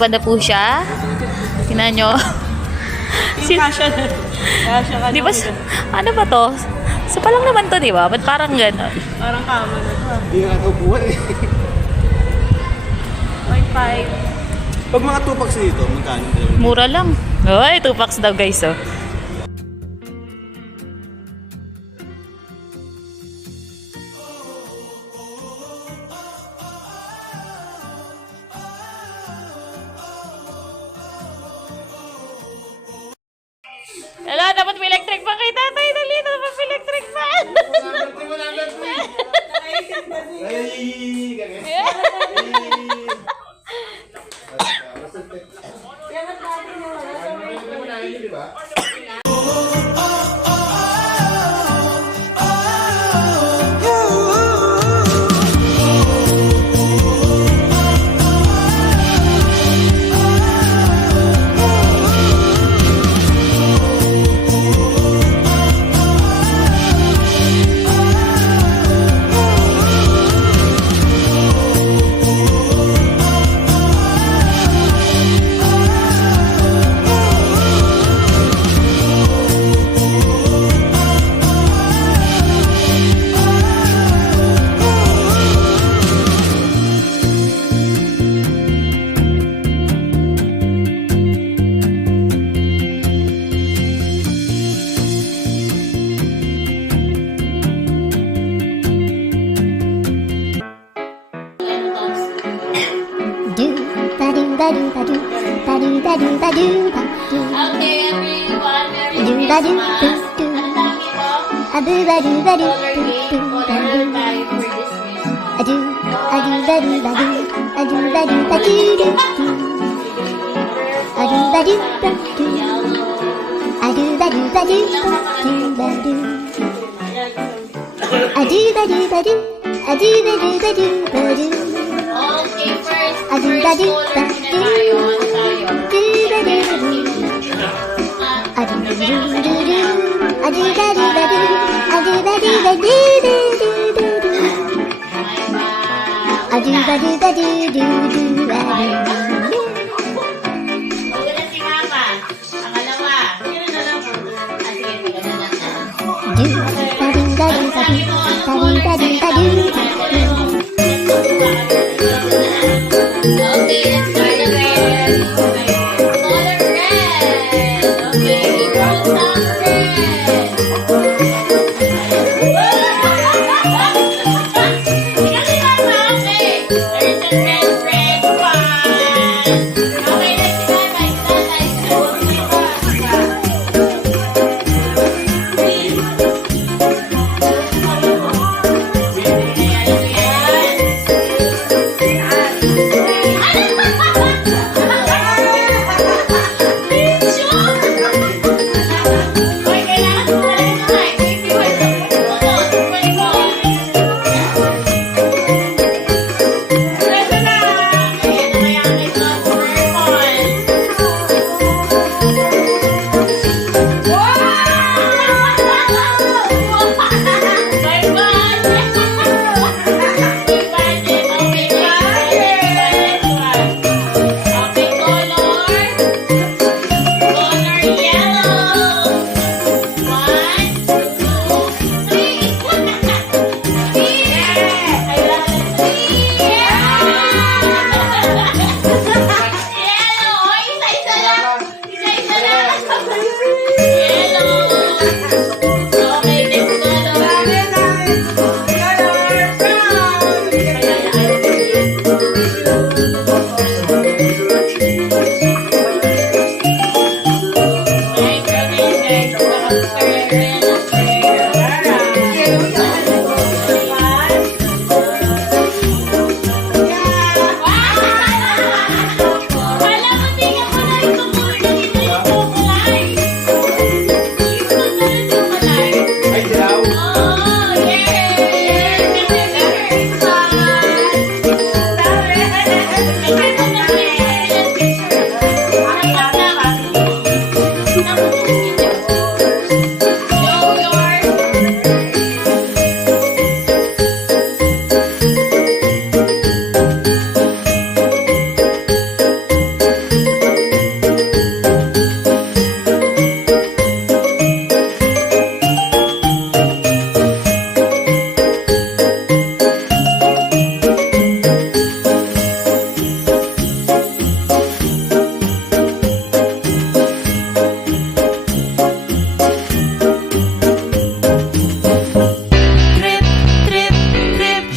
pa na po siya. Tingnan nyo. Yung kasha na. Kasha ka Di ba, ano ba to? Sa palang naman to, di ba? Ba't parang gano'n? Parang kama na to. Hindi nga ito buwan eh. 0.5. Pag mga 2 packs dito, magkano? Mura lang. Ay, 2 packs daw guys, oh. Hello, dapat may electric fan kay tatay. Dali, dapat may electric fan. Ay, ganyan. Okay, everyone, Merry Christmas. Ang dami po. Color game, color tayo for this Christmas. Okay, first color na tayo. Maganda si Mama. Pangalawa. Sino na lang po? Sige, maganda na. Sabi mo, ang color okay, let's start again. Color red. Okay, roll some red. Because it's not okay. There's a red one.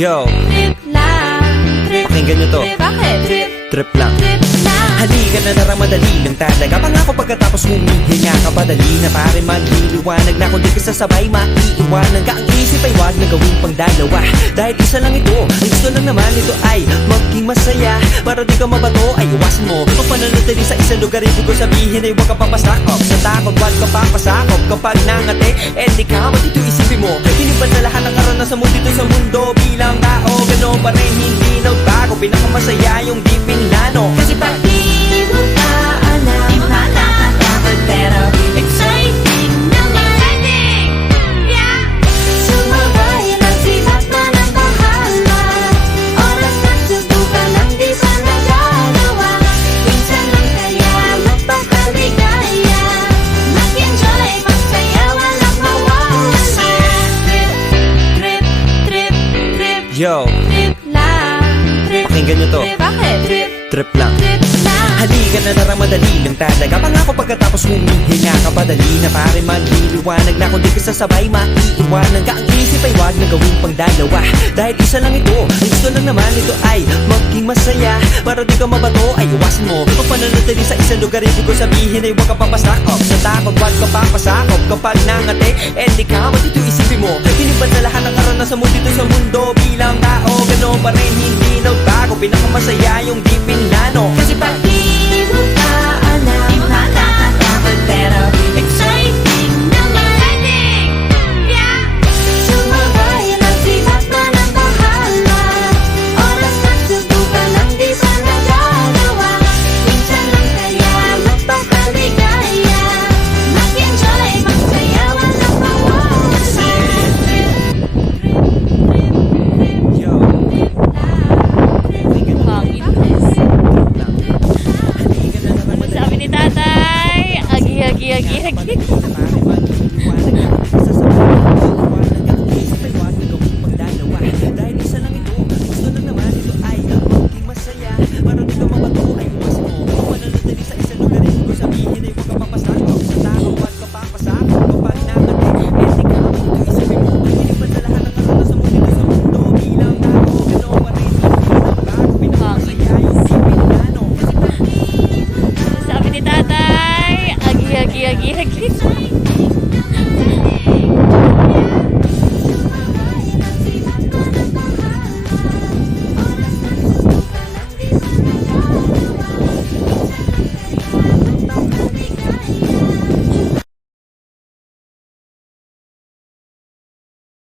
Yo, Trip lang. Trip. pakinggan nyo to. Trip. Bakit? Trip. Trip lang. Trip lang. Halika na naramadali lang talaga. Pangako pagkatapos humihinga ka padali na pare magliliwanag na kung di ka sasabay maiiwanan ka. Ang isip ay wag na gawin pang dalawa dahil isa lang ito. Ang gusto lang naman ito ay maging masaya. Para di ka mabato ay iwasan mo kung pananatili sa isang lugar. Ibig ko sabihin ay huwag ka papasakop sa takot. Wag ka papasakop kapag nangate. di ka matito isipin mo Kinipan na lahat ng karanasan mo dito sa mundo. Bilang tao, gano'n pa rin hindi nagbago. Pinakamasaya yung di pinlano. Kasi pag di mo pa alam, di mo nakakatakot pero exciting naman. Yeah! Sumabay lang sibat na ng bahala. Oras na subukan lang di pa nagagawa. Minsan lang kaya magpakaligaya. Mag-enjoy, magsaya, walang mawawala. Trip, trip, trip, trip. Yo, Trip lang. Trip. pakinggan nyo to. Trip. Bakit? Trip. Trip lang. Trip lang. Halika na naramadali lang talaga. Pangako pagkatapos humihinga ka padali na pare magliliwanag na kung di ka sasabay maiiwanan ka. Ang isip ay wag na gawin pang dalawa dahil isa lang ito. Ang gusto lang naman ito ay maging masaya. Para di ka mabato ay iwasan mo kung pananatili sa isang lugar. Ibig ko sabihin ay huwag ka papasakop sa takot. Wag ka papasakop kapag nangate. di ka matito isipin mo Kinipan na lahat ng karanasan mo dito sa mundo. Bilang tao, gano'n pa rin hindi nagbago. Pinakamasaya yung di pinlano. Kasi pag